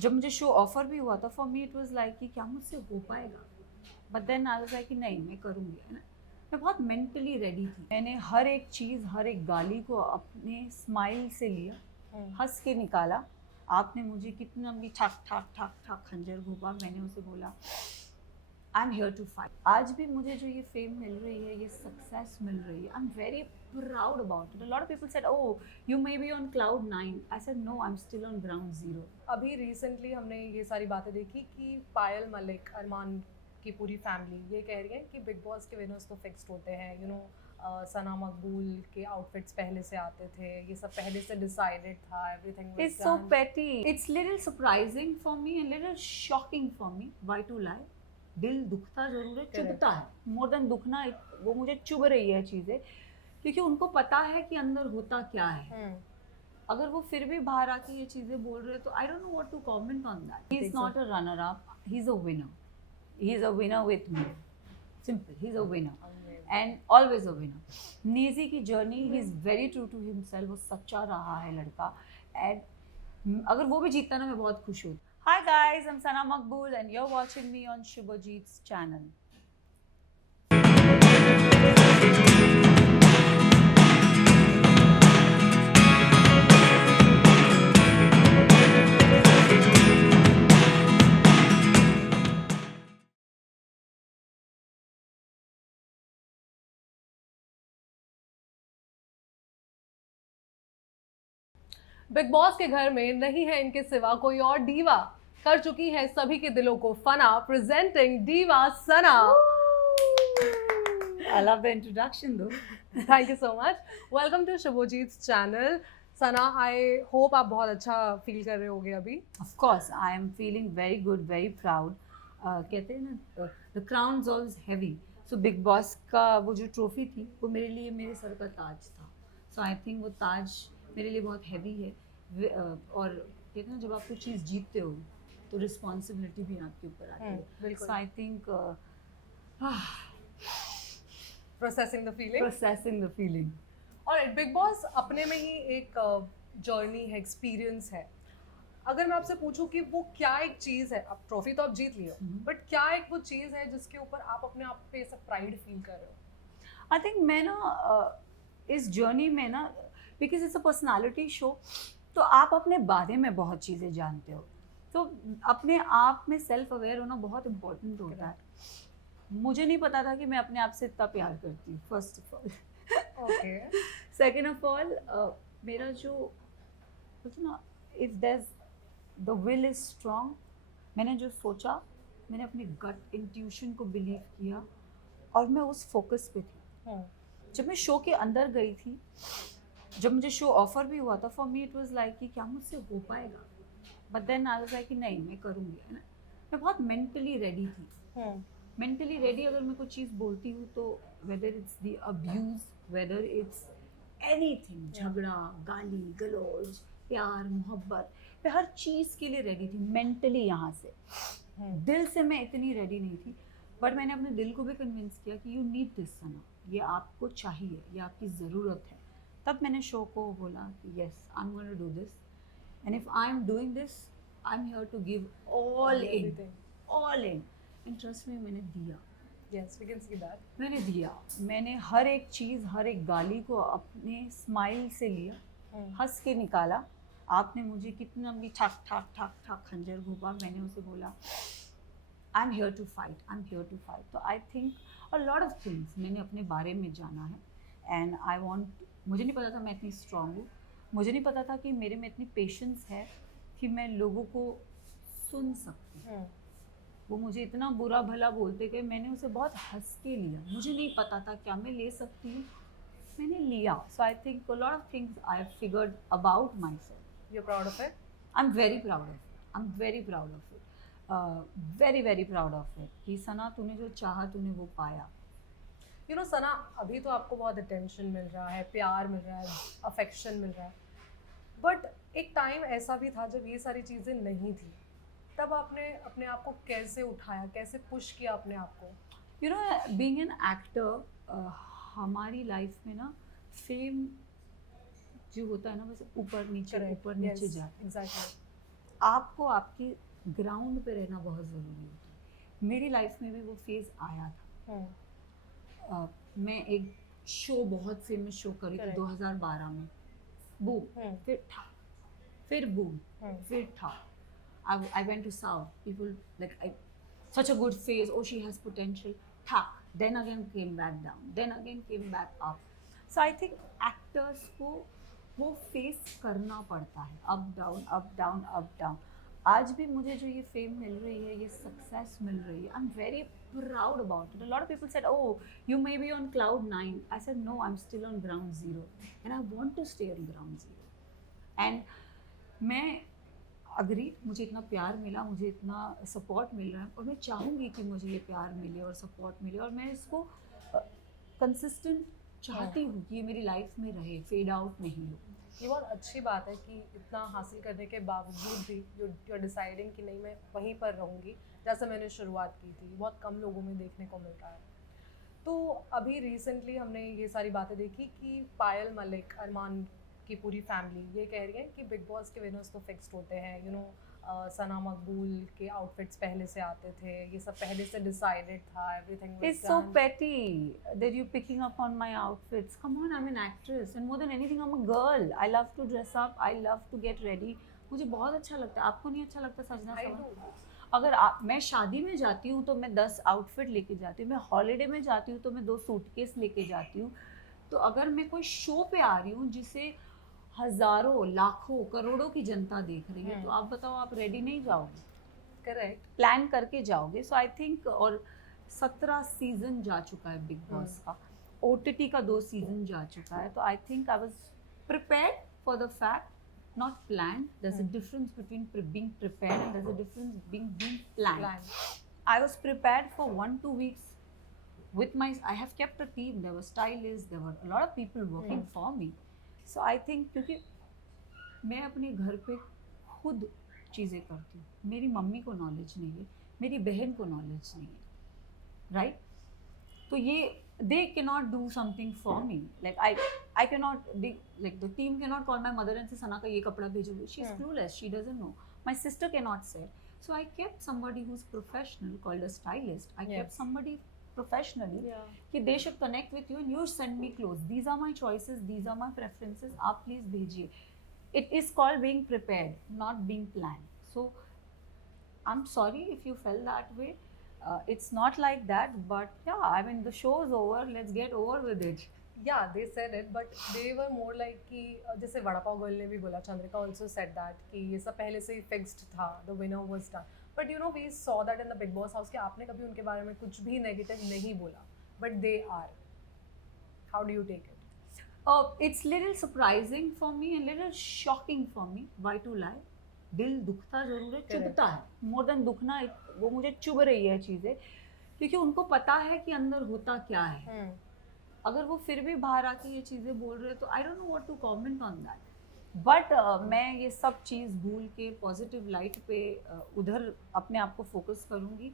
जब मुझे show offer भी हुआ था, for me it was like कि क्या मुझसे हो पाएगा, but then I was like कि नहीं, मैं करूँगी, है ना। मैं बहुत मेंटली रेडी थी। मैंने हर एक चीज़, हर एक गाली को अपने स्माइल से लिया, हंस के निकाला। आपने मुझे कितना भी ठाक ठाक ठाक ठाक खंजर घोंपा, मैंने उसे बोला I am here to fight. आज भी मुझे जो ये फेम मिल रही है, ये सक्सेस मिल रही है, आई am very proud about it. A lot of people said, oh, you may be on cloud 9. I said, no, I'm still on ground zero. अभी रिसेंटली हमने ये सारी बातें देखी कि पायल मलिक, अरमान की पूरी फैमिली ये कह रही है कि बिग बॉस के विनर्स तो फिक्स्ड होते हैं, सना मकबूल के आउटफिट्स पहले से आते थे, ये सब पहले से डिसाइडेड था, everything It's so petty. It's little surprising for me and little shocking for me. Why to lie? दिल दुखता जरूर है, चुभता है, मोर देन दुखना, वो मुझे चुभ रही है चीज़ें, क्योंकि उनको पता है कि अंदर होता क्या है। अगर वो फिर भी बाहर आके ये चीज़ें बोल रहे हैं तो I don't know what to comment on that. He is not a runner up, he is a winner, he is a winner with me, simple, he is a winner and always a winner. Naezy की जर्नी, he is very true to himself, वो सच्चा रहा है लड़का, and अगर वो भी जीतता ना, मैं बहुत खुश हूँ। Hi guys, I am Sana Makbul and you are watching me on Shubhjit's channel. Bigg Boss के घर में नहीं है इनके सिवा कोई और डीवा, कर चुकी है सभी के दिलों को फना, presenting diva Sana. I love the introduction though. Thank you so much, welcome to Shubhjit's channel. Sana, I hope आप बहुत अच्छा फील कर रहे होगे अभी। Of course, I am feeling very good, very proud. कहते हैं ना, the crown's always heavy. So Big Boss का वो जो ट्रॉफी थी, वो मेरे लिए मेरे सर का ताज था. So I think वो ताज मेरे लिए बहुत हैवी है. और कहते हैं ना, जब आप कोई चीज़ जीतते हो तो रिस्पॉन्सिबिलिटी भी आपके ऊपर आती है. So I think processing the feeling. processing the feeling. और बिग बॉस अपने में ही एक जर्नी है, एक्सपीरियंस है। अगर मैं आपसे पूछूं कि वो क्या एक चीज़ है, अब ट्रॉफी तो आप जीत लियो, बट क्या एक वो चीज़ है जिसके ऊपर आप अपने आप पे ऐसा प्राइड फील कर रहे हो? आई थिंक मैं ना इस जर्नी में ना, because it's a personality show, तो आप अपने बारे में बहुत चीज़ें जानते हो, तो अपने आप में सेल्फ अवेयर होना बहुत इम्पोर्टेंट होता है. मुझे नहीं पता था कि मैं अपने आप से इतना प्यार करती हूँ, first of all. Okay. Second of all, मेरा जो बोलते ना, if there the will is strong, मैंने जो सोचा, मैंने अपनी गट इंट्यूशन को बिलीव किया और मैं उस फोकस पे थी. जब मैं शो के अंदर गई थी, जब मुझे शो ऑफर भी हुआ था, for me it was like कि क्या मुझसे हो पाएगा, but then I was like कि नहीं, मैं करूँगी, है ना. मैं बहुत मेंटली रेडी थी. मेंटली रेडी, अगर मैं कोई चीज़ बोलती हूँ तो whether it's the abuse, whether it's anything, झगड़ा, गाली गलौज, प्यार मोहब्बत, मैं हर चीज़ के लिए रेडी थी मेंटली. यहाँ से दिल से मैं इतनी रेडी नहीं थी, बट मैंने अपने दिल को भी कन्विंस किया कि यू नीड दिस सना, ये आपको चाहिए, ये आपकी ज़रूरत है. तब मैंने शो को बोला कि yes, I am going to do this, and if I am doing this, I am here to give all in, all in. And trust में, मैंने दिया. Yes, we can see that. मैंने दिया, मैंने हर एक चीज़, हर एक गाली को अपने स्माइल से लिया, हंस के निकाला. आपने मुझे कितना भी ठाक ठाक ठाक ठाक खंजर घोंपा, मैंने उसे बोला I am here to fight, I am here to fight. तो I think a lot of things मैंने अपने बारे में जाना है, एंड आई वॉन्ट, मुझे नहीं पता था मैं इतनी स्ट्रांग हूँ, मुझे नहीं पता था कि मेरे में इतनी पेशेंस है कि मैं लोगों को सुन सकती हूँ. वो मुझे इतना बुरा भला बोलते गए, मैंने उसे बहुत हंस के लिया. मुझे नहीं पता था क्या मैं ले सकती हूँ, मैंने लिया. So I think a lot of things I have figured about myself. You are proud of it? I am very proud of it, I am very proud of it, very very proud of it. कि सना, तूने जो चाहा तूने वो पाया. सना, अभी तो आपको बहुत अटेंशन मिल रहा है, प्यार मिल रहा है, अफेक्शन मिल रहा है, बट एक टाइम ऐसा भी था जब ये सारी चीज़ें नहीं थी. तब आपने अपने आप को कैसे उठाया, कैसे पुश किया अपने आप को? बीइंग एन एक्टर, हमारी लाइफ में ना फेम जो होता है ना, बस ऊपर नीचे ऊपर नीचे जाता है. एग्जैक्टली. आपको आपकी ग्राउंड पे रहना बहुत ज़रूरी होता है। मेरी लाइफ में भी वो फेज़ आया था। मैं एक शो, बहुत फेमस शो करी थी Correct. 2012 में, बूम, फिर था, फिर बूम, फिर था। I went to South. People such a good face. Oh, she has potential. Tha. Then again came back down. Then again came back up. So I think actors को वो face करना पड़ता है, up down up down up down. आज भी मुझे जो ये फेम मिल रही है, ये सक्सेस मिल रही है, आई am very proud about it. A lot of people said, oh, you may be on cloud 9. I said, no, I'm still on ground zero. And I want to stay on ground zero. And मैं agree, मुझे इतना प्यार मिला, मुझे इतना support मिल रहा है, और मैं चाहूँगी कि मुझे ये प्यार मिले और सपोर्ट मिले, और मैं इसको कंसिस्टेंट चाहती हूँ कि ये मेरी लाइफ में रहे, फेड आउट नहीं हो। ये बहुत अच्छी बात है कि इतना हासिल करने के बावजूद भी यू आर डिसाइडिंग कि नहीं, मैं वहीं पर रहूँगी जैसे मैंने शुरुआत की थी। बहुत कम लोगों में देखने को मिल रहा है। तो अभी रिसेंटली हमने ये सारी बातें देखी कि पायल मलिक, अरमान की पूरी फैमिली ये कह रही है कि बिग बॉस के विनर्स तो फिक्स्ड होते हैं। यू नो, सना मकबूल के आउटफिट्स पहले से आते थे, ये सब पहले से डिसाइडेड था, everything It's so petty that you're picking up on my outfits. Come on, I'm an actress, and more than anything, I'm a girl. I love to dress up. I love to get ready. मुझे बहुत अच्छा लगता है। आपको नहीं अच्छा लगता सजना आई सवन? डू। अगर मैं शादी में जाती हूँ तो मैं 10 आउटफिट लेके जाती हूँ, मैं हॉलीडे में जाती हूँ तो मैं 2 सूटकेस लेके जाती हूँ। तो अगर मैं कोई शो पे आ रही हूँ जिसे हज़ारों, लाखों, करोड़ों की जनता देख रही है, तो आप बताओ, आप रेडी नहीं जाओगे? करेक्ट। प्लान करके जाओगे। सो आई थिंक, और 17 सीजन जा चुका है बिग बॉस का, OTT का 2 सीजन जा चुका है, तो I think I was prepared for the fact, not planned. There's a difference between being prepared and there's a difference being planned. I was prepared for 1-2 weeks with my, I have kept a team. There were stylists, there were a lot of people working for me. So I think क्योंकि मैं अपने घर पे खुद चीज़ें करती हूँ, मेरी मम्मी को नॉलेज नहीं है, मेरी बहन को नॉलेज नहीं है, राइट? तो ये they cannot do something for me. Like I cannot, like the team cannot call my mother and say Sana का ये कपड़ा भेजो. She's clueless. She doesn't know. My sister cannot say. So I kept somebody who's professional called a stylist. I kept somebody professionally कि they should connect with you and you send me clothes. These are my choices. These are my preferences. आप please भेजिए. It is called being prepared, not being planned. So I'm sorry if you felt that way. It's not like that, but yeah, I mean the show's over. Let's get over with it. Yeah, they said it, but they were more like कि जैसे vada pav girl ने भी बोला, Chandrika also said that कि ये सब पहले से ही fixed था, the winner was done. But you know, we saw that in the Big Boss house कि आपने कभी उनके बारे में कुछ भी negative नहीं बोला, but they are. How do you take it? It's little surprising for me and little shocking for me. Why to lie? दिल दुखता जरूर है, चुभता है, मोर देन दुखना, वो मुझे चुभ रही है चीज़ें, क्योंकि उनको पता है कि अंदर होता क्या है। अगर वो फिर भी बाहर आके ये चीज़ें बोल रहे हैं तो I don't know what to comment on that. But मैं ये सब चीज़ भूल के पॉजिटिव लाइट पे उधर अपने आप को फोकस करूँगी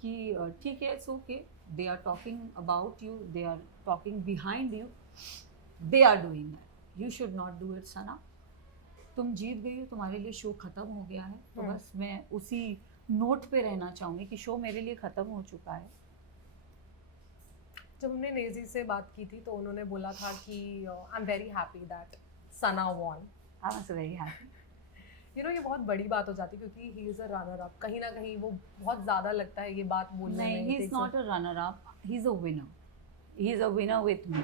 कि ठीक है, it's okay, they are talking about you, they are talking behind you, they are doing that, you should not do it Sana. तुम जीत गई हो, तुम्हारे लिए शो ख़त्म हो गया है, तो बस मैं उसी नोट पे रहना चाहूँगी कि शो मेरे लिए ख़त्म हो चुका है। जब हमने नेजी से बात की थी तो उन्होंने बोला था कि I am very happy that Sana won. I was very happy. You know, ये बहुत बड़ी बात हो जाती है क्योंकि he is a runner up. कहीं ना कहीं वो बहुत ज़्यादा लगता है ये बात बोलने में। नहीं, he is not a runner up, he is a winner, he is a winner with me,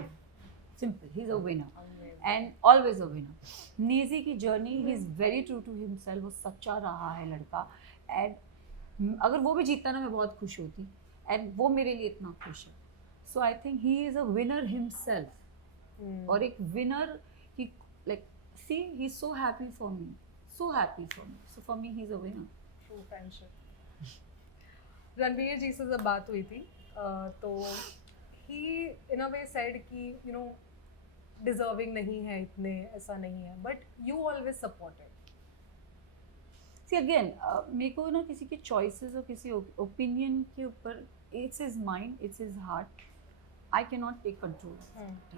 simple, he is a winner and always a winner. Naezy की जर्नी, he is very true to himself, वो सच्चा रहा है लड़का, and अगर वो भी जीतता ना मैं बहुत खुश होती, एंड वो मेरे लिए इतना खुश है। So I think he is a winner himself, और एक विनर ही, like see, he is so happy for me, so happy for me, so for me he is a winner. True friendship. Ranveer ji से जब बात हुई थी तो he in a way said कि यू नो डिजर्विंग नहीं है इतने, ऐसा नहीं है, but you always supported. See again, मेरे को ना किसी की चॉइसेस और किसी ओपिनियन के ऊपर, it's his mind, it's his heart, I can not take control,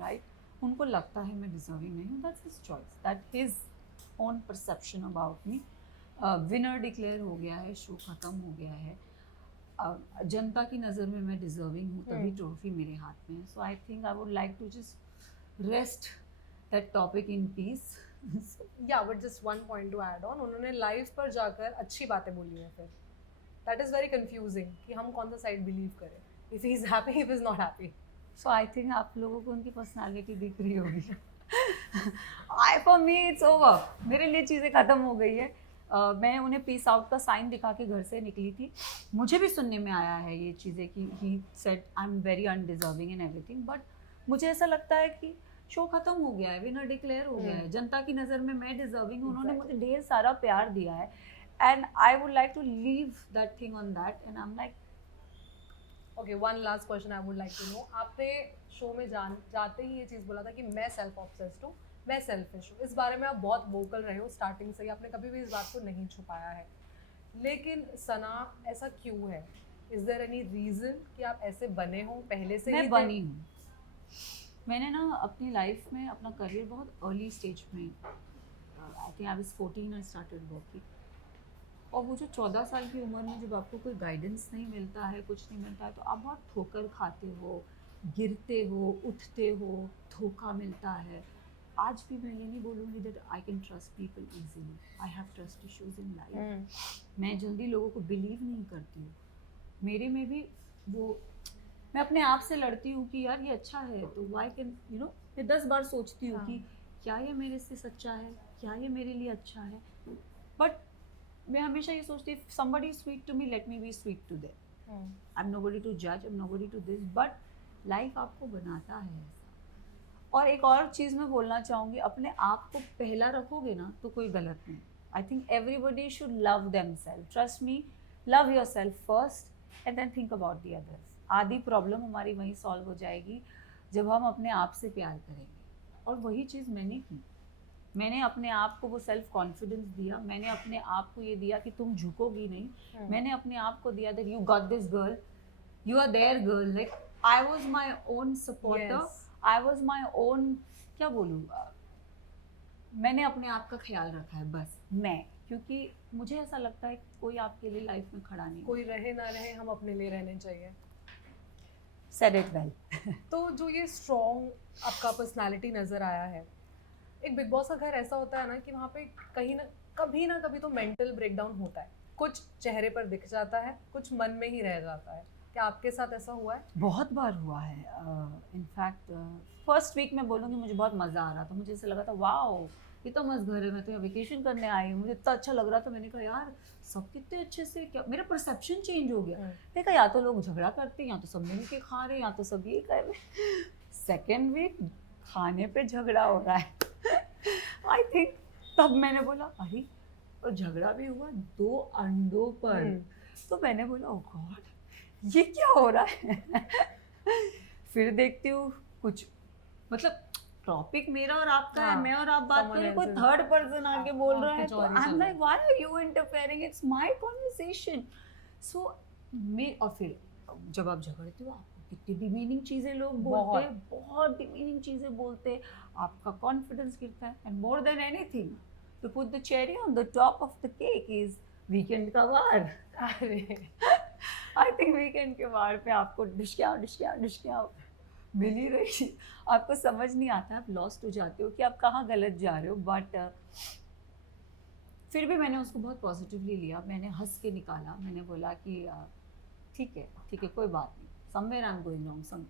right? उनको लगता है मैं डिजर्विंग नहीं हूँ, that's his choice, that his own perception about me. Winner declare हो गया है, शो ख़त्म हो गया है, जनता की नज़र में मैं डिजर्विंग हूँ, तभी ट्रॉफी मेरे हाथ में है. So I think I would like to just rest that topic in peace. Yeah but just one point to add on, उन्होंने लाइव पर जाकर अच्छी बातें बोली हैं. फिर दैट इज़ वेरी कंफ्यूजिंग कि हम कौन सा साइड बिलीव करें. If he is happy, if is not happy. So I think आप लोगों को उनकी पर्सनालिटी दिख रही होगी. I for me it's over. मेरे लिए चीज़ें ख़त्म हो गई है. मैं उन्हें पीस आउट का साइन दिखा के घर से निकली थी. मुझे भी सुनने में आया है ये चीज़ें कि he said I am very undeserving and everything, but मुझे ऐसा लगता है कि शो ख़त्म हो गया है, विनर डिक्लेयर हो गया है. जनता की नज़र में मैं डिजर्विंग हूँ. उन्होंने मुझे ढेर सारा प्यार दिया है and I would like to leave that thing on that and I am like. Okay, one last question I would like to know. आपने शो में जाते ही ये चीज़ बोला था कि मैं सेल्फ ऑब्सेस्ड हूँ, मैं सेल्फिश हूँ. इस बारे में आप बहुत वोकल रहे हो स्टार्टिंग से ही, आपने कभी भी इस बात को नहीं छुपाया है. लेकिन सना, ऐसा क्यों है? इज देयर एनी रीज़न कि आप ऐसे बने हो पहले से ही? मैं बनी हूँ. मैंने ना अपनी लाइफ में अपना करियर बहुत अर्ली स्टेज में, आई think I was 14 I started working. और वो जो 14 साल की उम्र में जब आपको कोई गाइडेंस नहीं मिलता है, कुछ नहीं मिलता है, तो आप बहुत ठोकर खाते हो, गिरते हो, उठते हो, धोखा मिलता है. आज भी मैं ये नहीं बोलूँगी that I can trust people easily. I have trust issues in life. मैं जल्दी लोगों को बिलीव नहीं करती हूँ. मेरे में भी वो, मैं अपने आप से लड़ती हूँ कि यार ये अच्छा है तो वाई कैन यू नो. मैं 10 बार सोचती हूँ कि क्या ये मेरे से सच्चा है, क्या ये मेरे लिए अच्छा है. बट मैं हमेशा ये सोचती हूँ, somebody is sweet to me, let me be sweet to them. I'm nobody to judge, I'm nobody to this, but life आपको बनाता है ऐसा. और एक और चीज़ मैं बोलना चाहूँगी, अपने आप को पहला रखोगे ना तो कोई गलत नहीं. I think everybody should love themselves. Trust me, love yourself first and then think about the others. आधी प्रॉब्लम हमारी वहीं सॉल्व हो जाएगी जब हम अपने आप से प्यार करेंगे. और वही चीज़ मैंने की. मैंने अपने आप को वो सेल्फ कॉन्फिडेंस दिया. मैंने अपने आप को ये दिया कि तुम झुकोगी नहीं. मैंने अपने आप को दिया that you got this girl, you are there girl. Like I was my own supporter, I was my own, क्या बोलूँ, मैंने अपने आप का ख्याल रखा है बस मैं. क्योंकि मुझे ऐसा लगता है कि कोई आपके लिए लाइफ में खड़ा नहीं. कोई रहे ना रहे, हम अपने लिए रहने चाहिए. Said it well. तो जो ये स्ट्रॉन्ग आपका पर्सनालिटी नज़र आया है, एक बिग बॉस का घर ऐसा होता है ना कि वहाँ पे कभी ना कभी तो मेंटल ब्रेकडाउन होता है. कुछ चेहरे पर दिख जाता है, कुछ मन में ही रह जाता है. क्या आपके साथ ऐसा हुआ है? बहुत बार हुआ है. इनफैक्ट फर्स्ट वीक में बोलूँगी मुझे बहुत मज़ा आ रहा था. मुझे ऐसा लगा था वाओ ये तो मस्त घर है, मैं तो यहाँ वेकेशन करने आई हूँ. मुझे इतना अच्छा लग रहा था. मैंने कहा यार सब कितने अच्छे से, क्या मेरा परसेप्शन चेंज हो गया. मैंने कहा या तो लोग झगड़ा करते हैं, या तो सब मिल के खा रहे हैं, या तो सब ये कर रहे. सेकेंड वीक खाने पे झगड़ा हो रहा है. आई थिंक तब मैंने बोला अरे, और झगड़ा भी हुआ 2 अंडों पर. तो मैंने बोला ओ गॉड ये क्या हो रहा है. फिर देखती हूँ कुछ, मतलब टॉपिक मेरा और आपका है, मैं और आप बात कर रहे हैं, कोई थर्ड पर्सन आके बोल रहा है, तो I am like why are you interfering, it's my conversation. So मैं, और फिर जब आप झगड़ते हो आपको कितनी डिमीनिंग चीज़ें लोग बोलते हैं, बहुत डिमीनिंग चीज़ें बोलते हैं, आपका कॉन्फिडेंस गिरता है. And more than anything to put the cherry on the top of the cake is weekend का वार. आई थिंक वीकेंड के वार पे आपको डिशकियाँ मिल ही रही. आपको समझ नहीं आता, आप लॉस्ट हो जाते हो कि आप कहाँ गलत जा रहे हो. बट फिर भी मैंने उसको बहुत पॉजिटिवली लिया. मैंने हंस के निकाला. मैंने बोला कि ठीक है कोई बात नहीं, somewhere I am going wrong some.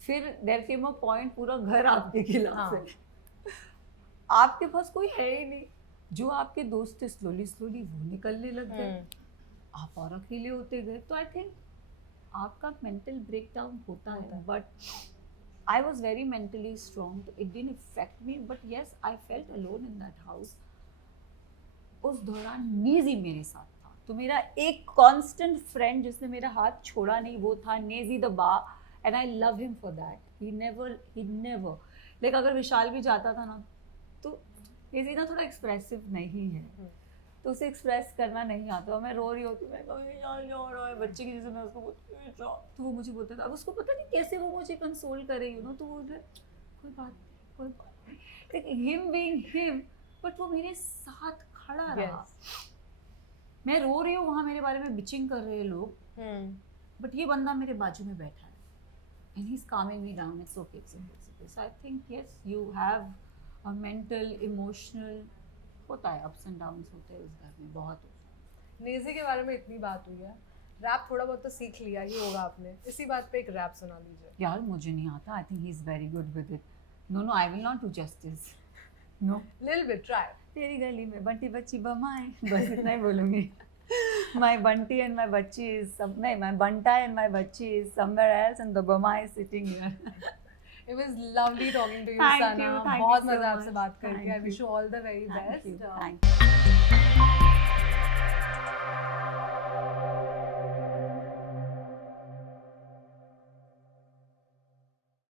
फिर देयर केम अ पॉइंट पूरा घर आपके खिलाफ है. आपके पास कोई है ही नहीं. जो आपके दोस्त थे स्लोली वो निकलने लग गए, आप और अकेले होते गए. तो आई थिंक आपका मेंटल ब्रेकडाउन होता है. But I was very mentally strong, तो it didn't effect me. But yes I felt alone in that house. उस दौरान नेजी मेरे साथ था. तो मेरा एक कांस्टेंट फ्रेंड जिसने मेरा हाथ छोड़ा नहीं वो था नेजी द बा. And I love him for that. He never like अगर विशाल भी जाता था ना, तो नेजी ना थोड़ा एक्सप्रेसिव नहीं है, तो उसे एक्सप्रेस करना नहीं आता. और मैं रो रही होती, मैं बच्चे की जैसे मैं उसको बोलती हूँ, तो वो मुझे बोलता था. अब उसको पता नहीं कैसे वो मुझे कंसोल करे, यू नो. तो वो कोई बात नहीं. हिम बीइंग हिम, बट वो मेरे साथ खड़ा रहा। मैं रो रही हूँ, वहाँ मेरे बारे में बिचिंग कर रहे हैं लोग, बट ये बंदा मेरे बाजू में बैठा है and he's calming me down. It's okay, it's okay, it's okay. So I think yes, you have a mental, emotional, होता है ups and downs होते हैं उस घर में, बहुत होता है। नेजी के बारे में इतनी बात हुई है, रैप थोड़ा बहुत तो सीख लिया ही होगा आपने, इसी बात पे एक रैप सुना दीजिए। यार मुझे नहीं आता, I think he's very good with it. No, I will not do justice. No. Little bit try. तेरी गली में बंटी बच्ची बमाए, बस इतना ही बोलूँगी। My bunty and my bachchi is my bunta and my bachchi is somewhere else and the bama is sitting here. It was lovely talking to you, Thank Sana. you, thank बहुत you so मजा आपसे much. बात करके। Thank I wish you. you all the very Thank best. you. Thank you.